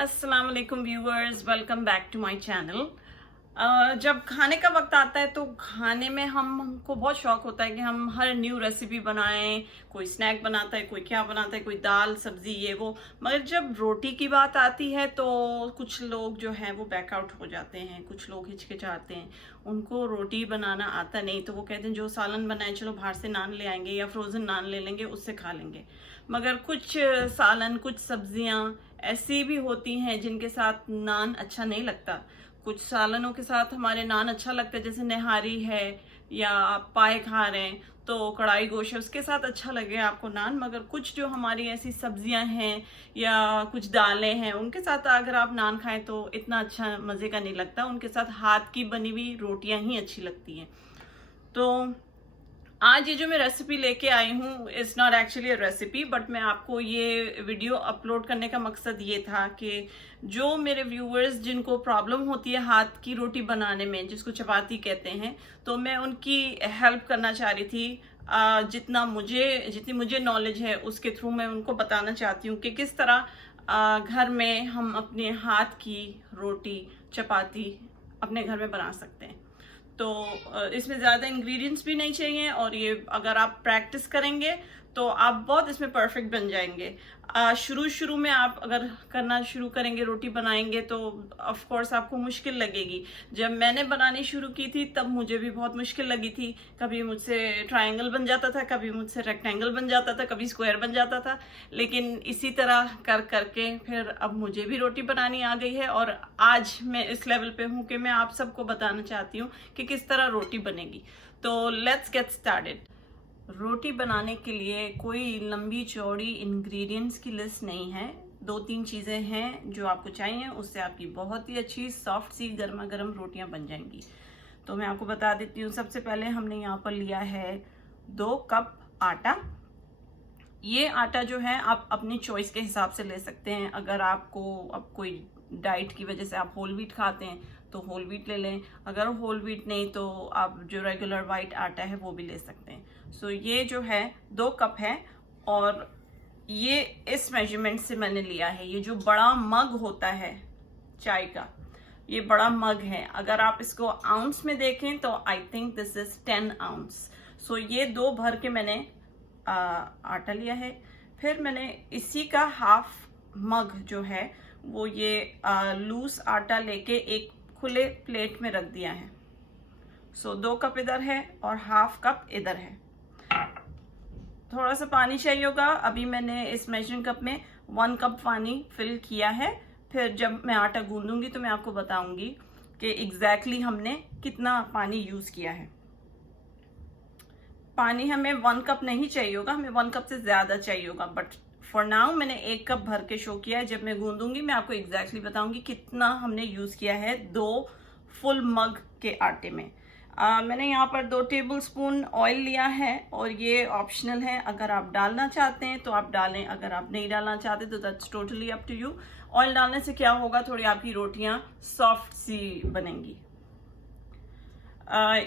अस्सलाम वालेकुम viewers, welcome back to my channel. जब खाने का वक्त आता है तो खाने में हमको बहुत शौक होता है कि हम हर न्यू रेसिपी बनाएं। कोई स्नैक बनाता है, कोई क्या बनाता है, कोई दाल सब्जी ये वो। मगर जब रोटी की बात आती है तो कुछ लोग जो हैं वो बैकआउट हो जाते हैं, कुछ लोग हिचकिचाते हैं, उनको रोटी बनाना आता नहीं। तो वो कहते हैं जो सालन बनाए चलो बाहर से नान ले आएंगे या फ्रोज़न नान ले लेंगे, उससे खा लेंगे। मगर कुछ सालन, कुछ सब्जियां ऐसी भी होती हैं जिनके साथ नान अच्छा नहीं लगता। कुछ सालनों के साथ हमारे नान अच्छा लगता है, जैसे निहारी है या आप पाए खा रहे हैं तो कढ़ाई गोश्त है उसके साथ अच्छा लगे आपको नान। मगर कुछ जो हमारी ऐसी सब्जियां हैं या कुछ दालें हैं उनके साथ अगर आप नान खाएं तो इतना अच्छा मज़े का नहीं लगता। उनके साथ हाथ की बनी हुई रोटियां ही अच्छी लगती हैं। तो आज ये जो मैं रेसिपी लेके आई हूँ it's not actually a recipe, but मैं आपको ये वीडियो अपलोड करने का मकसद ये था कि जो मेरे व्यूअर्स जिनको प्रॉब्लम होती है हाथ की रोटी बनाने में, जिसको चपाती कहते हैं, तो मैं उनकी हेल्प करना चाह रही थी। जितनी मुझे नॉलेज है उसके थ्रू मैं उनको बताना चाहती हूँ कि किस तरह घर में हम अपने हाथ की रोटी चपाती अपने घर में बना सकते हैं। तो इसमें ज़्यादा इंग्रेडिएंट्स भी नहीं चाहिए और ये अगर आप प्रैक्टिस करेंगे तो आप बहुत इसमें परफेक्ट बन जाएंगे। शुरू में आप अगर करना शुरू करेंगे, रोटी बनाएंगे, तो ऑफ कोर्स आपको मुश्किल लगेगी। जब मैंने बनानी शुरू की थी तब मुझे भी बहुत मुश्किल लगी थी। कभी मुझसे ट्रायंगल बन जाता था, कभी मुझसे रेक्टेंगल बन जाता था, कभी स्क्वायर बन जाता था। लेकिन इसी तरह कर करके फिर अब मुझे भी रोटी बनानी आ गई है और आज मैं इस लेवल पे हूँ कि मैं आप सबको बताना चाहती हूँ कि किस तरह रोटी बनेगी। तो लेट्स गेट स्टार्टेड। रोटी बनाने के लिए कोई लंबी चौड़ी इंग्रेडिएंट्स की लिस्ट नहीं है। 2-3 चीज़ें हैं जो आपको चाहिए, उससे आपकी बहुत ही अच्छी सॉफ्ट सी गर्मा गर्म रोटियां बन जाएंगी। तो मैं आपको बता देती हूँ। सबसे पहले हमने यहाँ पर लिया है 2 कप आटा। ये आटा जो है आप अपनी चॉइस के हिसाब से ले सकते हैं। अगर आपको अब कोई डाइट की वजह से आप होल व्हीट खाते हैं तो होल व्हीट ले लें, अगर होल व्हीट नहीं तो आप जो रेगुलर वाइट आटा है वो भी ले सकते हैं। सो ये जो है 2 कप है और ये इस मेजरमेंट से मैंने लिया है। ये जो बड़ा मग होता है चाय का, ये बड़ा मग है। अगर आप इसको आउंस में देखें तो I think this is 10 ounce. So ये 2 भर के मैंने आटा लिया है। फिर मैंने इसी का हाफ मग जो है वो ये लूज आटा लेके एक खुले प्लेट में रख दिया है। सो 2 कप इधर है और हाफ कप इधर है। थोड़ा सा पानी चाहिए होगा। अभी मैंने इस मेजरिंग कप में 1 कप पानी फिल किया है। फिर जब मैं आटा गूंदूंगी तो मैं आपको बताऊंगी कि एग्जैक्टली हमने कितना पानी यूज किया है। पानी हमें 1 कप नहीं चाहिए होगा, हमें 1 कप से ज्यादा चाहिए होगा, बट फॉर नाउ मैंने 1 कप भर के शो किया है। जब मैं गूंदूंगी मैं आपको एग्जैक्टली बताऊंगी कितना हमने यूज किया है 2 फुल मग के आटे में। मैंने यहाँ पर 2 टेबल स्पून ऑयल लिया है और ये ऑप्शनल है। अगर आप डालना चाहते हैं तो आप डालें, अगर आप नहीं डालना चाहते तो that's totally up to you. Oil डालने से क्या होगा, थोड़ी आपकी रोटियां सॉफ्ट सी बनेंगी।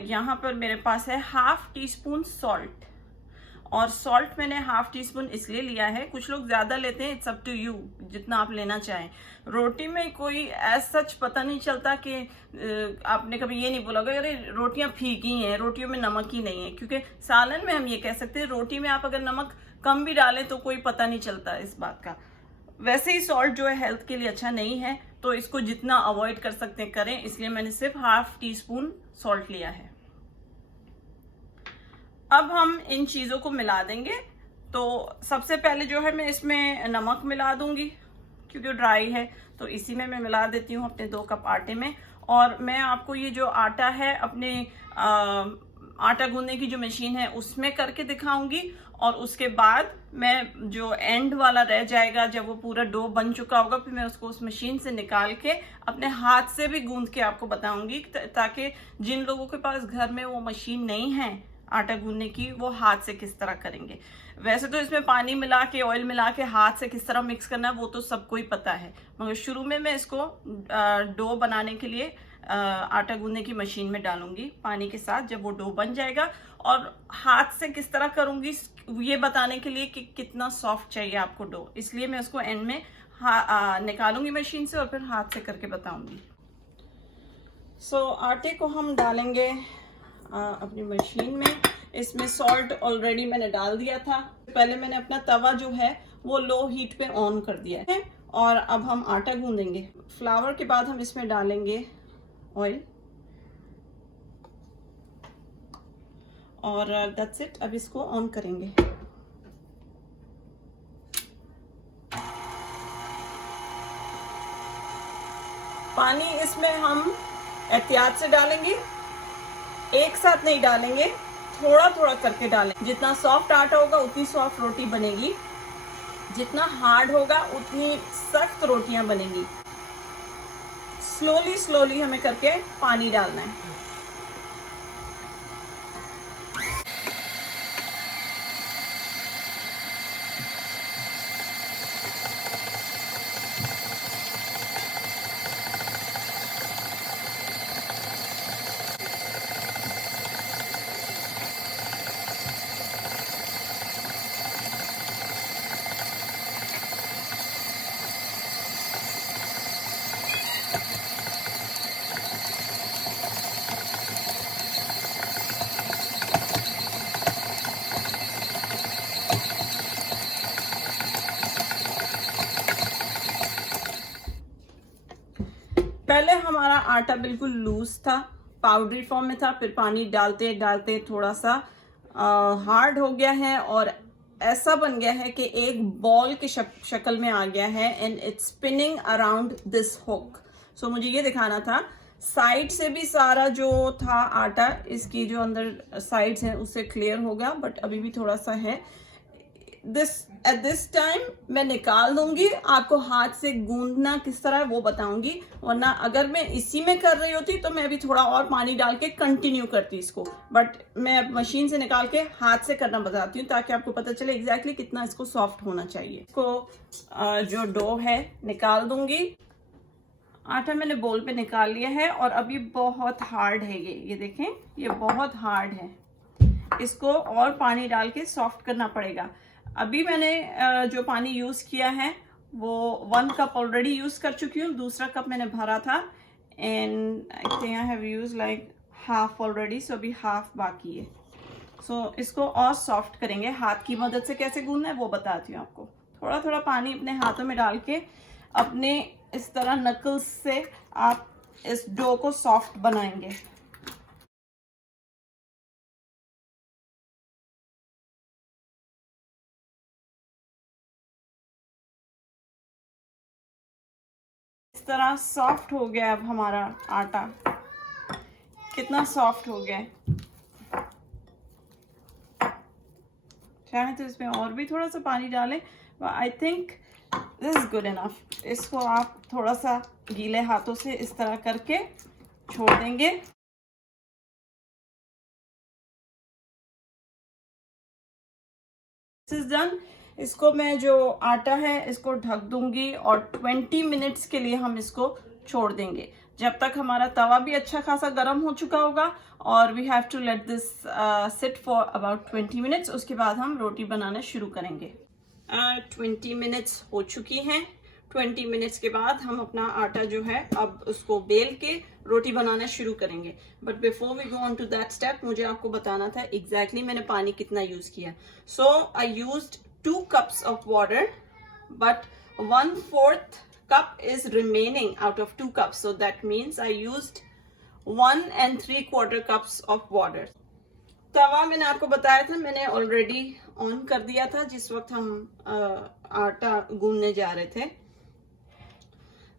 यहाँ पर मेरे पास है हाफ टी स्पून सॉल्ट, और सॉल्ट मैंने हाफ टी स्पून इसलिए लिया है, कुछ लोग ज्यादा लेते हैं, इट्स अप टू यू जितना आप लेना चाहें। रोटी में कोई एज सच पता नहीं चलता कि आपने कभी ये नहीं बोला होगा अरे रोटियां फीकी हैं, रोटियों में नमक ही नहीं है, क्योंकि सालन में हम ये कह सकते हैं। रोटी में आप अगर नमक कम भी डालें तो कोई पता नहीं चलता इस बात का। वैसे ही सॉल्ट जो है हेल्थ के लिए अच्छा नहीं है, तो इसको जितना अवॉइड कर सकते हैं करें, इसलिए मैंने सिर्फ हाफ टी स्पून सॉल्ट लिया है। अब हम इन चीजों को मिला देंगे। तो सबसे पहले जो है मैं इसमें नमक मिला दूंगी क्योंकि ड्राई है, तो इसी में मैं मिला देती हूँ अपने 2 कप आटे में। और मैं आपको ये जो आटा है अपने आटा गूंदने की जो मशीन है उसमें करके दिखाऊंगी, और उसके बाद मैं जो एंड वाला रह जाएगा जब वो पूरा डो बन चुका होगा फिर मैं उसको उस मशीन से निकाल के अपने हाथ से भी गूंद के आपको बताऊंगी, ताकि जिन लोगों के पास घर में वो मशीन नहीं है आटा गूंदने की, वो हाथ से किस तरह करेंगे। वैसे तो इसमें पानी मिला के ऑयल मिला के हाथ से किस तरह मिक्स करना है वो तो सबको ही पता है, मगर शुरू में मैं इसको डो बनाने के लिए आटा गूंदने की मशीन में डालूंगी पानी के साथ जब वो डो बन जाएगा, और हाथ से किस तरह करूंगी ये बताने के लिए कि कितना सॉफ्ट चाहिए आपको डो, इसलिए मैं उसको एंड में निकालूंगी मशीन से और फिर हाथ से करके बताऊंगी। सो आटे को हम डालेंगे अपनी मशीन में। इसमें सॉल्ट ऑलरेडी मैंने डाल दिया था। पहले मैंने अपना तवा जो है वो लो हीट पे ऑन कर दिया है और अब हम आटा गूंदेंगे। फ्लावर के बाद हम इसमें डालेंगे ऑयल और दैट्स इट। अब इसको ऑन करेंगे। पानी इसमें हम एहतियात से डालेंगे, एक साथ नहीं डालेंगे, थोड़ा थोड़ा करके डालें। जितना सॉफ्ट आटा होगा उतनी सॉफ्ट रोटी बनेगी, जितना हार्ड होगा उतनी सख्त रोटियां बनेंगी। स्लोली स्लोली हमें करके पानी डालना है। पहले हमारा आटा बिल्कुल लूज था, पाउडरी फॉर्म में था, फिर पानी डालते डालते थोड़ा सा हार्ड हो गया है और ऐसा बन गया है कि एक बॉल की शक्ल में आ गया है and it's spinning around this hook. So मुझे ये दिखाना था। साइड से भी सारा जो था आटा, इसकी जो अंदर साइड्स हैं उससे क्लियर होगा, बट अभी भी थोड़ा सा है। एट दिस टाइम मैं निकाल दूंगी। आपको हाथ से गूंदना किस तरह है वो बताऊंगी, वरना अगर मैं इसी में कर रही होती तो मैं भी थोड़ा और पानी डाल के कंटिन्यू करती इसको, बट मैं मशीन से निकाल के हाथ से करना बताती हूँ ताकि आपको पता चले एग्जैक्टली कितना इसको सॉफ्ट होना चाहिए। इसको जो डो है निकाल दूंगी। आटा मैंने बोल पे निकाल लिया है और अभी बहुत हार्ड है ये देखें, ये बहुत हार्ड है। इसको और पानी डाल के सॉफ्ट करना पड़ेगा। अभी मैंने जो पानी यूज किया है वो 1 कप ऑलरेडी यूज कर चुकी हूँ। दूसरा कप मैंने भरा था and I think I have use like half already, so अभी हाफ बाकी है। सो इसको और सॉफ्ट करेंगे। हाथ की मदद से कैसे गूंदना है वो बताती हूँ आपको। थोड़ा थोड़ा पानी अपने हाथों में डाल के अपने इस तरह नकल्स से आप इस डो को सॉफ्ट बनाएंगे। इस तरह सॉफ्ट हो गया। अब हमारा आटा कितना सॉफ्ट हो गया है। चाहे तो इसमें और भी थोड़ा सा पानी डालें, आई think this is good enough. इसको आप थोड़ा सा गीले हाथों से इस तरह करके छोड़ देंगे। This is done. इसको मैं जो आटा है इसको ढक दूंगी और 20 मिनट्स के लिए हम इसको छोड़ देंगे, जब तक हमारा तवा भी अच्छा खासा गर्म हो चुका होगा। और we have to let this sit for about 20 minutes. उसके बाद हम रोटी बनाना शुरू करेंगे। 20 मिनट्स हो चुकी हैं। 20 मिनट्स के बाद हम अपना आटा जो है अब उसको बेल के रोटी बनाना शुरू करेंगे। But before we go on to that step, मुझे आपको बताना था एग्जैक्टली मैंने पानी कितना यूज किया। सो I used 2 cups of water, but 1/4 cup is remaining out of 2 cups. So that means I used 1 3/4 cups of water. तवा मैंने आपको बताया था, मैंने ऑलरेडी ऑन कर दिया था जिस वक्त हम आटा गूंदने जा रहे थे।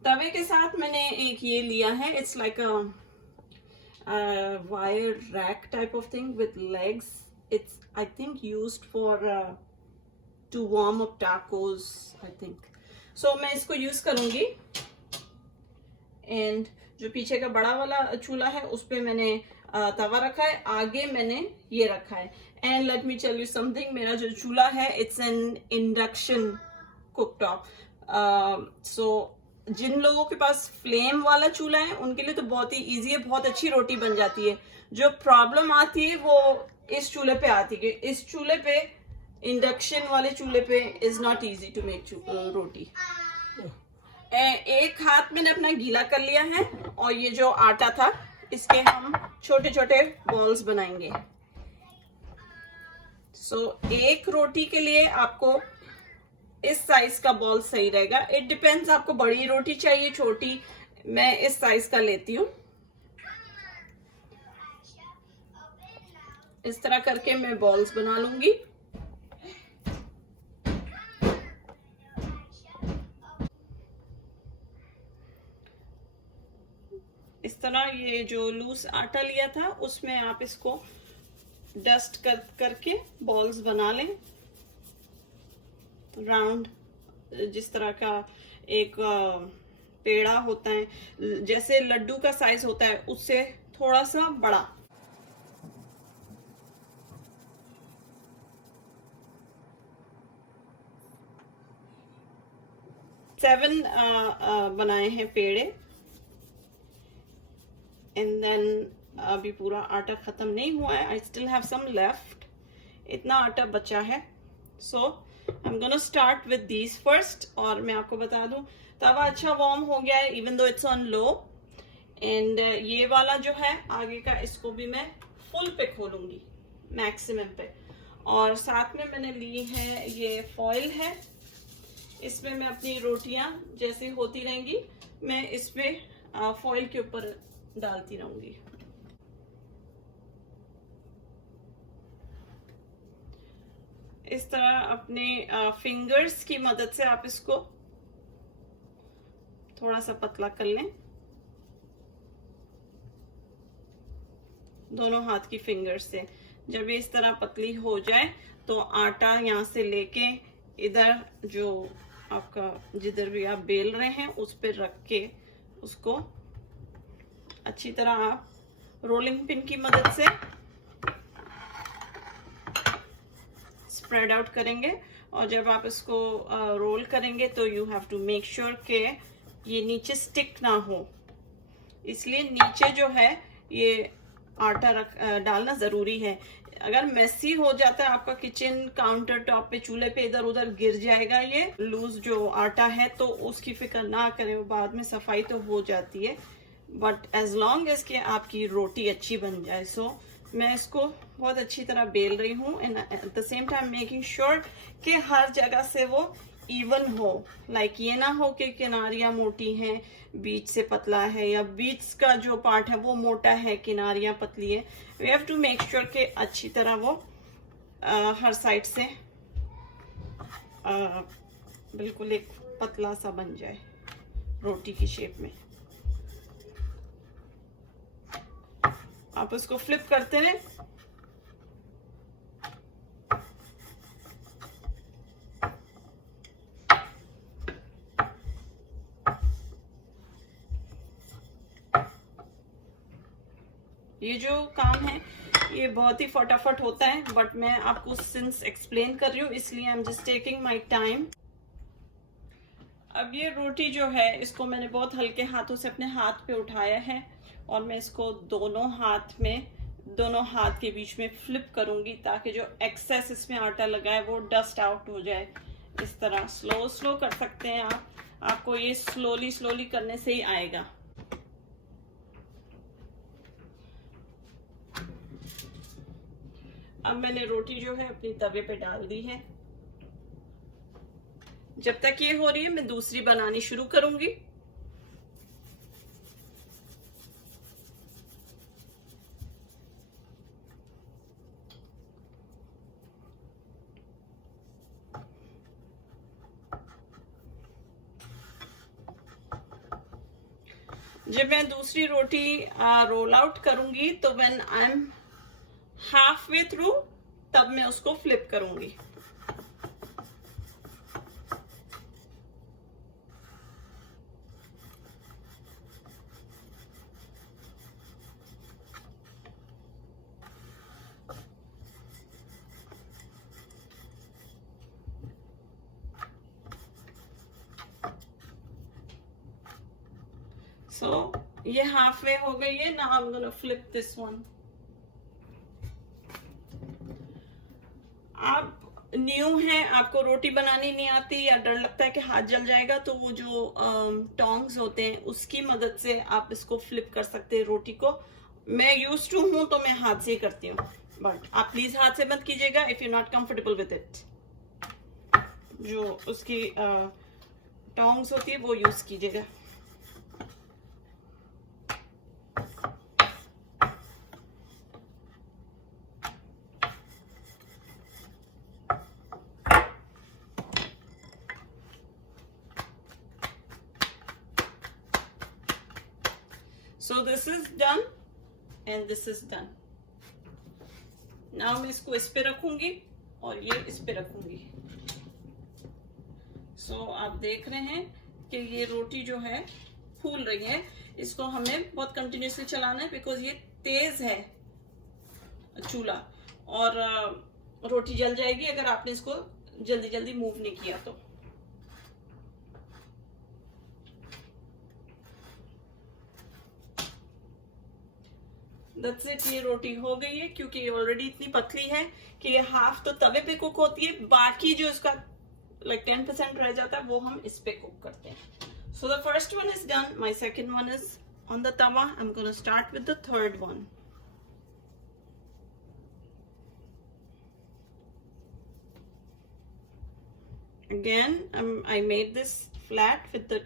तवे के साथ मैंने एक ये लिया है, it's like a wire rack type of thing with legs. It's I think used for to warm up tacos, I think. So मैं इसको यूज करूंगी। एंड जो पीछे का बड़ा वाला चूल्हा है उस पे मैंने तवा रखा है, आगे मैंने ये रखा है। And let me tell you something, मेरा जो चूल्हा है it's an induction cooktop. So जिन लोगों के पास फ्लेम वाला चूल्हा है उनके लिए तो बहुत ही ईजी है, बहुत अच्छी रोटी बन जाती है। जो प्रॉब्लम आती है वो इस चूल्हे पे आती है। इस चूल्हे पे, इंडक्शन वाले चूल्हे पे is not easy to make roti. एक हाथ मैंने अपना गीला कर लिया है और ये जो आटा था इसके हम छोटे छोटे बॉल्स बनाएंगे। एक रोटी के लिए आपको इस साइज का बॉल सही रहेगा। इट डिपेंड्स, आपको बड़ी रोटी चाहिए छोटी, मैं इस साइज का लेती हूँ। इस तरह करके मैं बॉल्स बना लूंगी। इस तरह ये जो लूज आटा लिया था उसमें आप इसको डस्ट करके बॉल्स बना लें। राउंड, जिस तरह का एक पेड़ा होता है, जैसे लड्डू का साइज होता है उससे थोड़ा सा बड़ा। सेवन बनाए हैं पेड़े। एंड देन अभी पूरा आटा खत्म नहीं हुआ है, I still have some left. इतना आटा बचा है। So I am gonna start with these first. और मैं आपको बता दूं तवा अच्छा वार्म हो गया है, even though it's on low. And ये वाला जो है आगे का, इसको भी मैं फुल पे खोलूंगी, मैक्सिमम पे। और साथ में मैंने ली है ये फॉइल है, इसमें मैं अपनी रोटियां जैसे होती रहेंगी मैं इसमें फॉइल के ऊपर डालती रहूंगी। इस तरह अपने फिंगर्स की मदद से आप इसको थोड़ा सा पतला कर लें, दोनों हाथ की फिंगर्स से। जब ये इस तरह पतली हो जाए तो आटा यहाँ से लेके इधर जो आपका जिधर भी आप बेल रहे हैं उस पर रख के उसको अच्छी तरह आप रोलिंग पिन की मदद से स्प्रेड आउट करेंगे। और जब आप इसको रोल करेंगे तो you have to make sure कि ये नीचे स्टिक ना हो, इसलिए नीचे जो है ये आटा डालना जरूरी है। अगर मेसी हो जाता है आपका किचन काउंटर टॉप पे, चूल्हे पे इधर उधर गिर जाएगा ये लूज जो आटा है, तो उसकी फिक्र ना करें, वो बाद में सफाई तो हो जाती है, बट एज लॉन्ग एज कि आपकी रोटी अच्छी बन जाए। सो मैं इसको बहुत अच्छी तरह बेल रही हूँ and at the same time making sure कि हर जगह से वो इवन हो। लाइक ये ना हो कि किनारियां मोटी हैं, बीच से पतला है, या बीच का जो पार्ट है वो मोटा है, किनारियां पतली है। We have to make sure कि अच्छी तरह वो हर साइड से बिल्कुल एक पतला सा बन जाए रोटी की शेप में। आप उसको फ्लिप करते रहें। ये जो काम है ये बहुत ही फटाफट होता है, बट मैं आपको सिंस एक्सप्लेन कर रही हूँ इसलिए I am just taking my time. अब ये रोटी जो है इसको मैंने बहुत हल्के हाथों से अपने हाथ पे उठाया है और मैं इसको दोनों हाथ के बीच में फ्लिप करूंगी ताकि जो एक्सेस इसमें आटा लगा है वो डस्ट आउट हो जाए। इस तरह स्लो कर सकते हैं आप, आपको ये स्लोली करने से ही आएगा। अब मैंने रोटी जो है अपनी तवे पे डाल दी है। जब तक ये हो रही है मैं दूसरी बनानी शुरू करूंगी। जब मैं दूसरी रोटी रोल आउट करूंगी तो when I am half way through तब मैं उसको फ्लिप करूंगी। So ये हाफ वे हो गई है। Now I'm gonna flip this one। आप न्यू है, आपको रोटी बनानी नहीं आती या डर लगता है कि हाथ जल जाएगा, तो वो जो टोंग्स होते हैं उसकी मदद से आप इसको फ्लिप कर सकते हैं रोटी को। मैं यूज टू हूं तो मैं हाथ से ही करती हूँ, बट आप प्लीज हाथ से मत कीजिएगा if you not comfortable with it. जो उसकी टोंग्स होती है वो यूज कीजिएगा। So this is done and this is done. Now मैं इसको इस पे रखूंगी और ये इस पे रखूंगी। So आप देख रहे हैं कि ये रोटी जो है फूल रही है। इसको हमें बहुत कंटिन्यूसली चलाना है बिकॉज ये तेज है चूल्हा, और रोटी जल जाएगी अगर आपने इसको जल्दी जल्दी मूव नहीं किया तो। That's it, ये रोटी हो गई है क्योंकि ये ऑलरेडी इतनी पतली है कि ये हाफ तो तवे पे कुक होती है, बाकी जो इसका like 10% रह जाता है वो हम इस पे कुक करते हैं। So the first one is done, my second one is on the tawa. I'm going to start with the third one. Again, I made this flat with the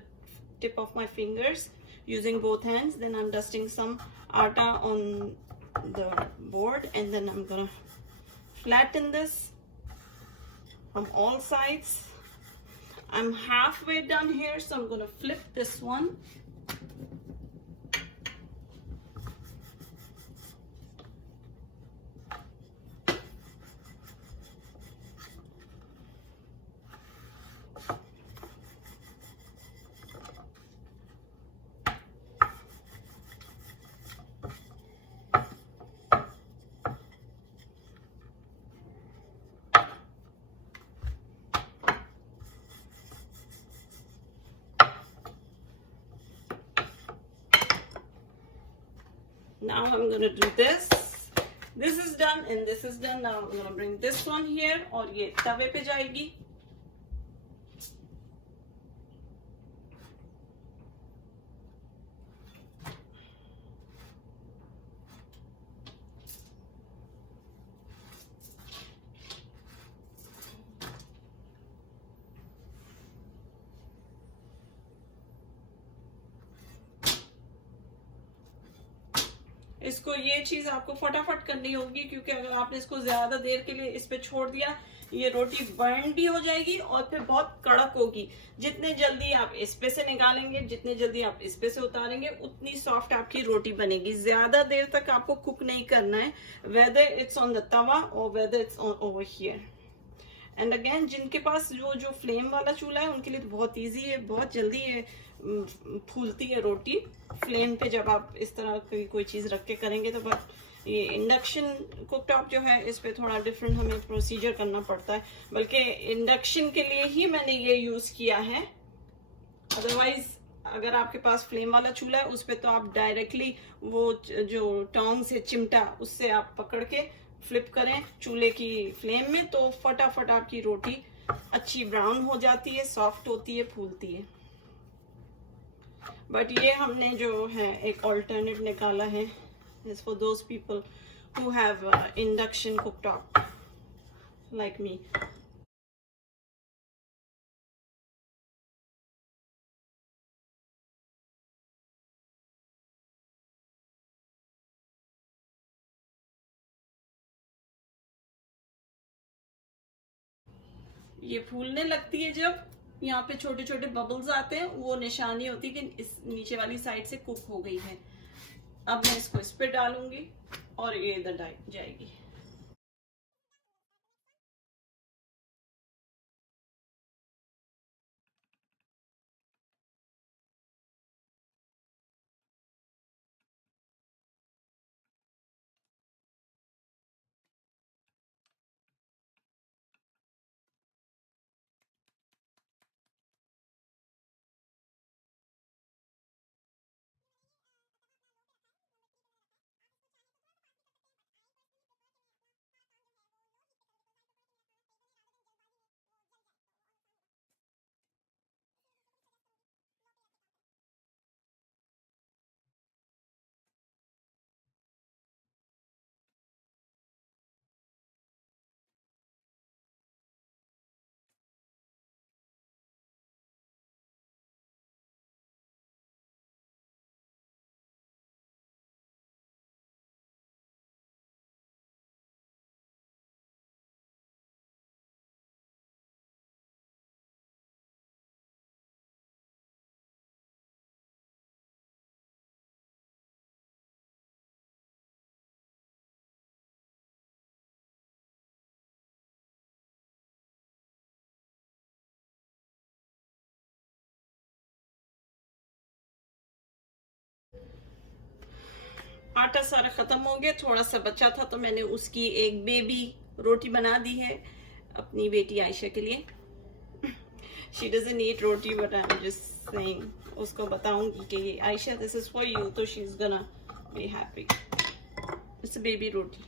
tip of my fingers using both hands. Then I'm dusting some atta on the board, and then I'm gonna flatten this from all sides. I'm halfway done here, so I'm gonna flip this one. Now I'm gonna do this. This is done and this is done. Now I'm gonna bring this one here और ये तवे पे जाएगी। इसको ये चीज आपको फटाफट करनी होगी क्योंकि अगर आपने इसको ज्यादा देर के लिए इस पे छोड़ दिया, ये रोटी बर्न भी हो जाएगी और फिर बहुत कड़क होगी। जितने जल्दी आप इस पे से निकालेंगे, जितने जल्दी आप इस पे से उतारेंगे, उतनी सॉफ्ट आपकी रोटी बनेगी। ज्यादा देर तक आपको कुक नहीं करना है, वेदर इट्स ऑन द तवा और whether it's on over here. And again, जिनके पास जो फ्लेम वाला चूल्हा है उनके लिए तो बहुत इजी है, बहुत जल्दी है फूलती है रोटी फ्लेम पे जब आप इस तरह की कोई चीज रख के करेंगे तो। बट ये इंडक्शन कुकटॉप जो है इस पे थोड़ा डिफरेंट हमें प्रोसीजर करना पड़ता है, बल्कि इंडक्शन के लिए ही मैंने ये यूज किया है। अदरवाइज अगर आपके पास फ्लेम वाला चूल्हा है उस पे तो आप डायरेक्टली वो जो टोंग से चिमटा उससे आप पकड़ के फ्लिप करें चूल्हे की फ्लेम में तो फटाफट आपकी रोटी अच्छी ब्राउन हो जाती है, सॉफ्ट होती है, फूलती है। बट ये हमने जो है एक ऑल्टरनेट निकाला है is for those people who have induction cooktop like me. ये फूलने लगती है जब यहाँ पे छोटे छोटे बबल्स आते हैं, वो निशानी होती है कि इस नीचे वाली साइड से कुक हो गई है। अब मैं इसको इस पे डालूंगी और ये इधर जाएगी। आटा सारा ख़त्म हो गया, थोड़ा सा बचा था तो मैंने उसकी एक बेबी रोटी बना दी है अपनी बेटी आयशा के लिए. She doesn't eat roti, but I'm just saying, उसको बताऊंगी कि Ayesha this is for you, तो she's gonna be happy. It's a baby roti.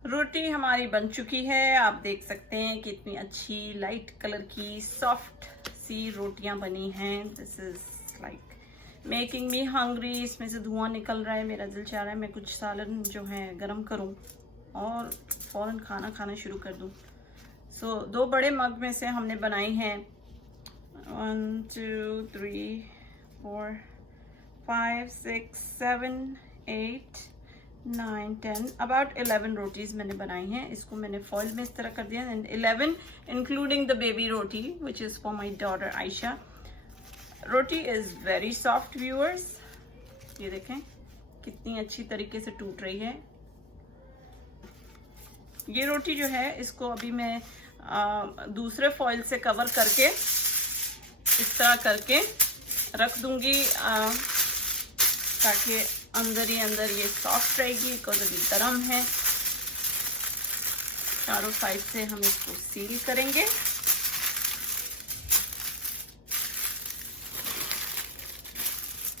रोटी हमारी बन चुकी है. आप देख सकते हैं कितनी अच्छी लाइट कलर की सॉफ्ट सी रोटियां बनी हैं. This is like making me hungry. इसमें से धुआं निकल रहा है, मेरा दिल चाह रहा है मैं कुछ सालन जो है गरम करूं और फौरन खाना खाना शुरू कर दूं. सो 2 बड़े मग में से हमने बनाई हैं 1 2 3 4 5 6 7 8 9 10 अबाउट 11 रोटीज मैंने बनाई हैं. इसको मैंने फॉइल में इस तरह कर दिया. And 11 including the baby roti which is for my daughter Ayesha. Roti is very soft viewers. ये देखें कितनी अच्छी तरीके से टूट रही है. ये रोटी जो है इसको अभी मैं दूसरे फॉइल से कवर करके इस तरह करके रख दूंगी ताकि अंदर ही अंदर ये सॉफ्ट रहेगी बिकॉज अभी गर्म है. चारों साइड से हम इसको सील करेंगे.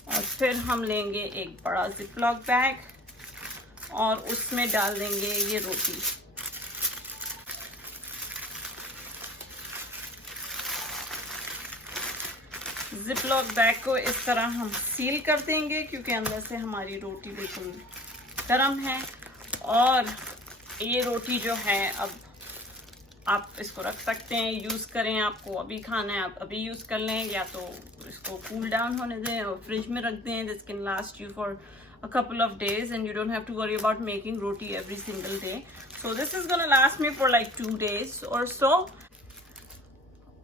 और फिर हम लेंगे एक बड़ा जिपलॉक बैग और उसमें डाल देंगे ये रोटी. जिपलॉक बैग को इस तरह हम सील कर देंगे क्योंकि अंदर से हमारी रोटी बिल्कुल गर्म है. और ये रोटी जो है अब आप इसको रख सकते हैं, यूज़ करें. आपको अभी खाना है आप अभी यूज़ कर लें, या तो इसको कूल डाउन होने दें और फ्रिज में रख दें. This can last you for a couple of days and you don't have to worry about making roti every single day. So this is gonna last me for like 2 days or so.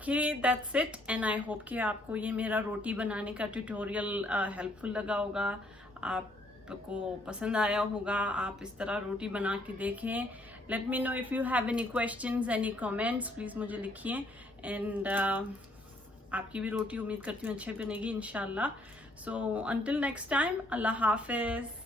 Okay, that's it and I hope कि आपको ये मेरा रोटी बनाने का tutorial helpful लगा होगा, आपको पसंद आया होगा. आप इस तरह रोटी बना के देखें. Let me know if you have any questions any comments, please मुझे लिखिए. एंड आपकी भी रोटी उम्मीद करती हूँ अच्छी बनेगी इंशाल्लाह. सो until next time, Allah Hafiz.